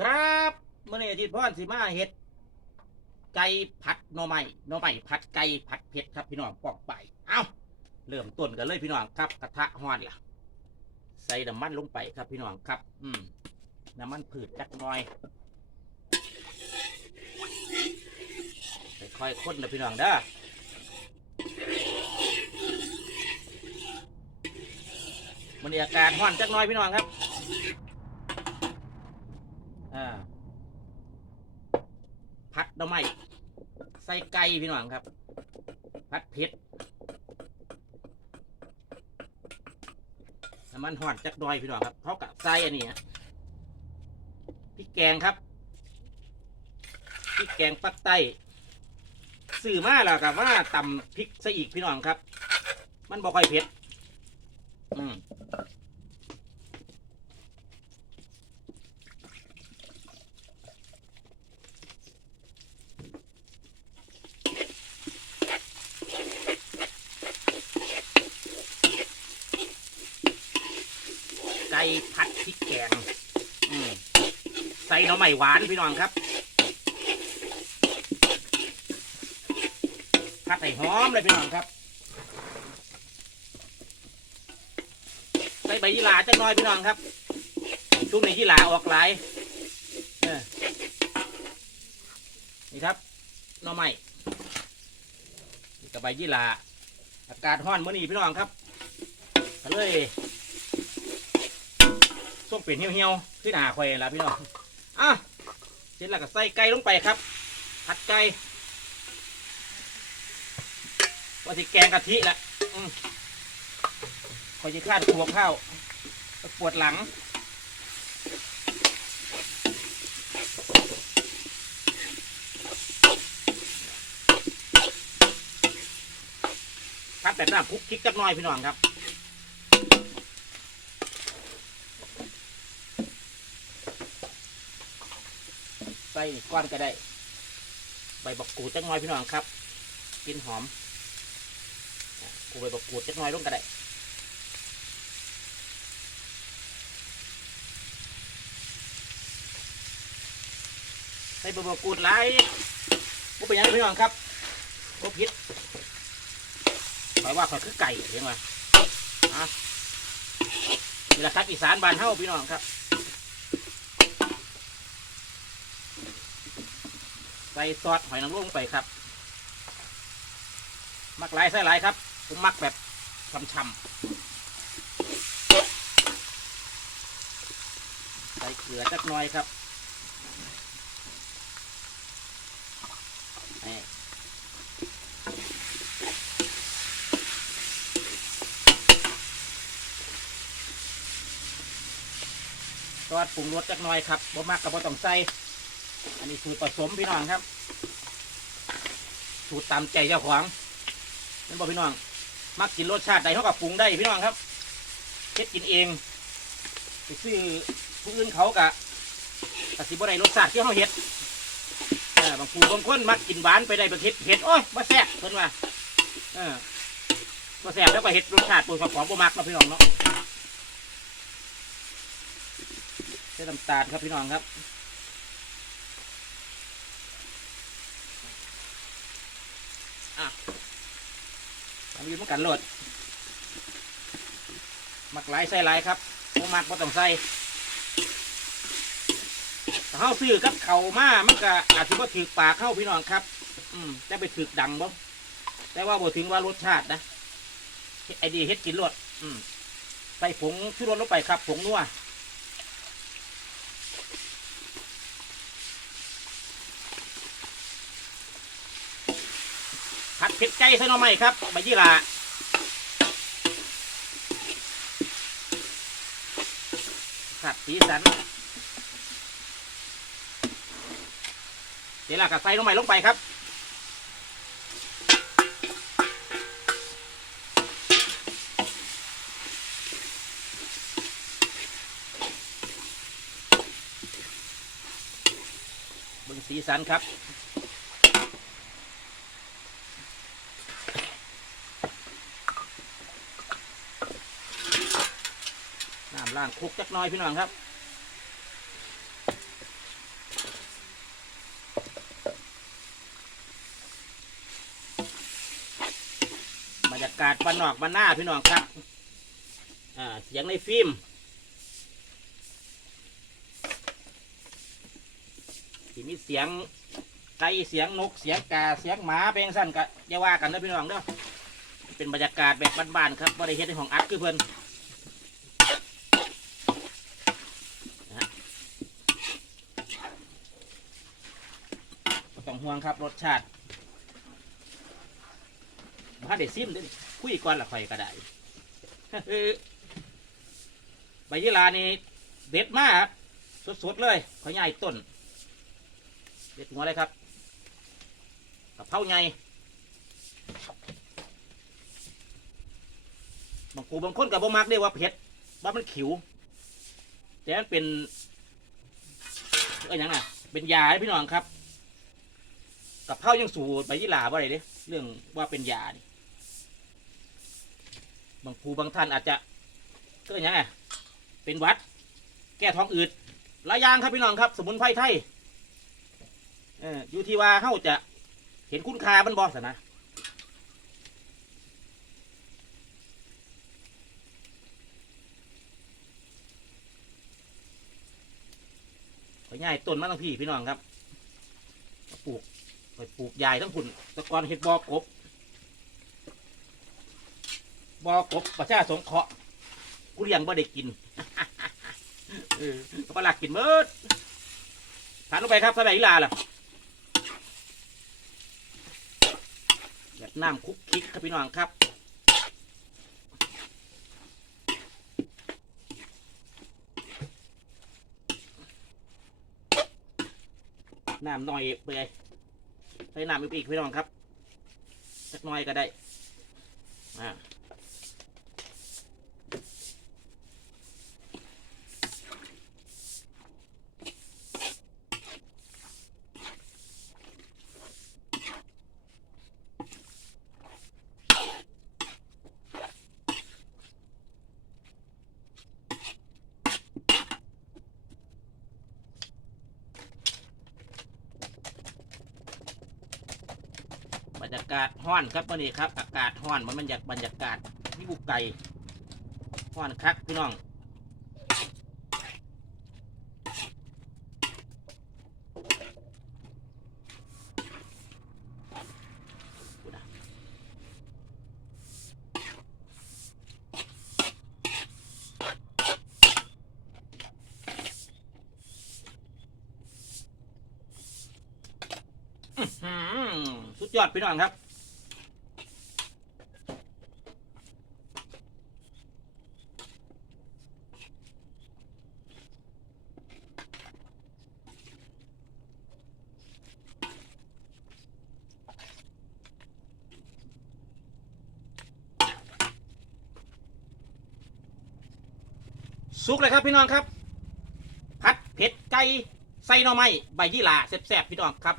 ครับเมื่อนี้อาทิตย์พ่อนสิมาเฮ็ด ไก่ผัดหน่อไม้หน่อไม้ผัดไก่ผัดเผ็ดครับพี่น้องปอกไป เอาเริ่มต้นกันเลยพี่น้องครับ กระทะฮ้อนล่ะ ใส่น้ำมันลงไปครับพี่น้องครับ อืมน้ำมันผืดจักหน่อยค่อยๆคนนะพี่น้องเด้อมันอากาศฮ้อนจักน่อยพี่น้องครับ อ่าพัดน่อไม้ใส่ไก่พี่น้องครับ พัดเผ็ดน้ำมันห่อนจักหน่อยพี่น้องครับเท่ากับใส่อันนี้พริกแกงครับพริกแกงปักใต้สื่อมาแล้วกับว่าตำพริกซะอีกพี่น้องครับ มันบ่ค่อยเผ็ด อืม ไก่ผัดพริกแก งอืมใส่หน่อไม้หวานพี่น้องครับผัดให้หอมเลยพี่น้องครับใส่ใบยี่หร่าจังน้อยพี่น้องครับช่วงนี้ยี่หร่าออกหลายนี่ครับหน่อไม้กับใบยี่หร่าอากาศร้อนเมื่อนี้พี่น้องครับก็เลย ส้มเป็นเหี่ยวๆขึ้นหาคอยแล้วพี่น้องอะเสร็จแล้วก็ใส่ไก่ลงไปครับ ผัดไก่ว่าสิแกงกะทิแหละอคอยจะคาดหัวข้าวปวดหลังพัดแบบน้ำคุกคิกจักหน่อยพี่น้องครับ ใส่ก้อนก็ได้ ใบบักกูดจักน่อยพี่น้องครับกินหอมกูใบบักกูดจักน่อยลงก็ได้ใส่ใบบักกูดหลายบ่เป็นยังพี่น้องครับบ่ผิดหมายว่าเขาคือไก่เห็นไหมอะนี่แหละครับอีสานบ้านเฮาพี่น้องครับ ใส่ซอสหอยนางรมลงไปครับ มักหลายใส่หลายครับผมมักแบบช่ำๆใส่เกลือจักหน่อยครับนี่ซอสปรุงรสจักหน่อยครับบ่มักกับบ่ต้องใส่ อันนี้สูตรผสมพี่น้องครับ สูตรตามใจเจ้าของนั่นบอกพี่น้อง มักกินรสชาติใดเขากับปรุงได้พี่น้องครับเฮ็ดกินเองไปซื้อผู้อื่นเขากะกะสิบ่ได้รสชาติที่เขาเฮ็ดบางผู้บางคนมักกินหวานไปได้ไปเฮ็ดเฮ็ดโอ้ยมาแซ่บเพิ่นว่าเออมาแซ่บแล้วก็เฮ็ดรสชาติปรุงของบ่มักนาะพี่น้องเนาะใส่น้ำตาลครับพี่น้องครับ ทำอยืนมันกันโหลดหมักหลายใส่หลายครับโมมักบ่ต้องใส่ถ้าเข้าซื้อกับเขามามันก็อาจจะว่าถือปากเข้าพี่น้องครับ อืมจะไปถือดังบ่แต่ว่าบ่ถึงว่ารสชาตินะไอดีเฮ็ดกินรสอืมใส่ผงชูรสลงไปครับ ผงนัวผัดเผ็ดไก่ใส่หน่อไม้ครับใบยี่หร่าขัดสีสันเดี๋ยวเราก็ใส่หน่อไม้ลงไปครับบิ่งสีสันครับ น้ำล่างคลุกจักน้อยพี่น้องครับบรรยากาศบ้านนอกบ้านหน้าพี่น้องครับเสียงในฟิล์มที่มีเสียงไก่เสียงนกเสียงกาเสียงหมาเป็นสั้นกะเยาว่ากันนะพี่น้องเด้อเป็นบรรยากาศแบบบ้านๆครับบริเวณดในห้องอัดคือเพิ่น ห่วงครับรสชาติถ้าเด็ดซิมด้อคุยก่อนละข่อยก็ได้ใบยี่หรานี่เด็ดมากครับสดๆเลยขอยใหญ่ต้น เด็ดหัวเลยครับกับเพราไงบางกูบางคนกับบมักเรียกว่าเผ็ดว่ามันขิว แต่มันเป็นเอ้ยยังน่ะเป็นยาให้พี่น้องครับ กับเพรายังสูใบยี่หร่าบ่ได้เด้เรื่องว่าเป็นยานี่บางครูบางท่านอาจจะก็อย่างไงเป็นวัด แก้ท้องอืดหลายอย่างครับพี่น้องครับ สมุนไพรไทยเอออยู่ที่ว่าเขาจะเห็นคุณค่ามันบอสนะของ่ายต้นมะลังพี่พี่น้องครับปลูก ไปปลูกยายทั้งคุณตะกอนเห็ดบอกบ บอกบประชาสงเคราะห์กูเลี้ยงบ่ได้กิน เออปลาหลักกินเมิดทานลงไปครับส่ใบอีลาล่ะแบบน้ำคุกคิกครับพี่น้องครับน้ำหน่อยไป ใส่น้ำอีกพี่น้องครับสักน้อยก็ได้อ่าากาศห้อนครับวันนี้ครับ อากาศห้อนมันบรรยากบรรยากาศที่บุกไก่ห้อนคักพี่น้องสุดยอดพี่น้องครับ สุกเลยครับพี่น้องครับผัดเผ็ดไก่ใส่หน่อไม้ใบยี่หร่าแซ่บๆพี่น้องครับ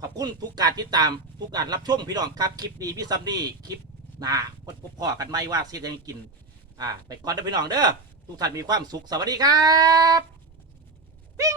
ขอบคุณทุกการติดตามทุกการรับชมพี่น้องครับคลิปดีพี่ซัมนี่คลิปหน้าพบพ่อกันไหมว่าเสียยังกินอ่าไปก่อนนะพี่น้องเด้อทุกท่านมีความสุขสวัสดีครับ ปิ้ง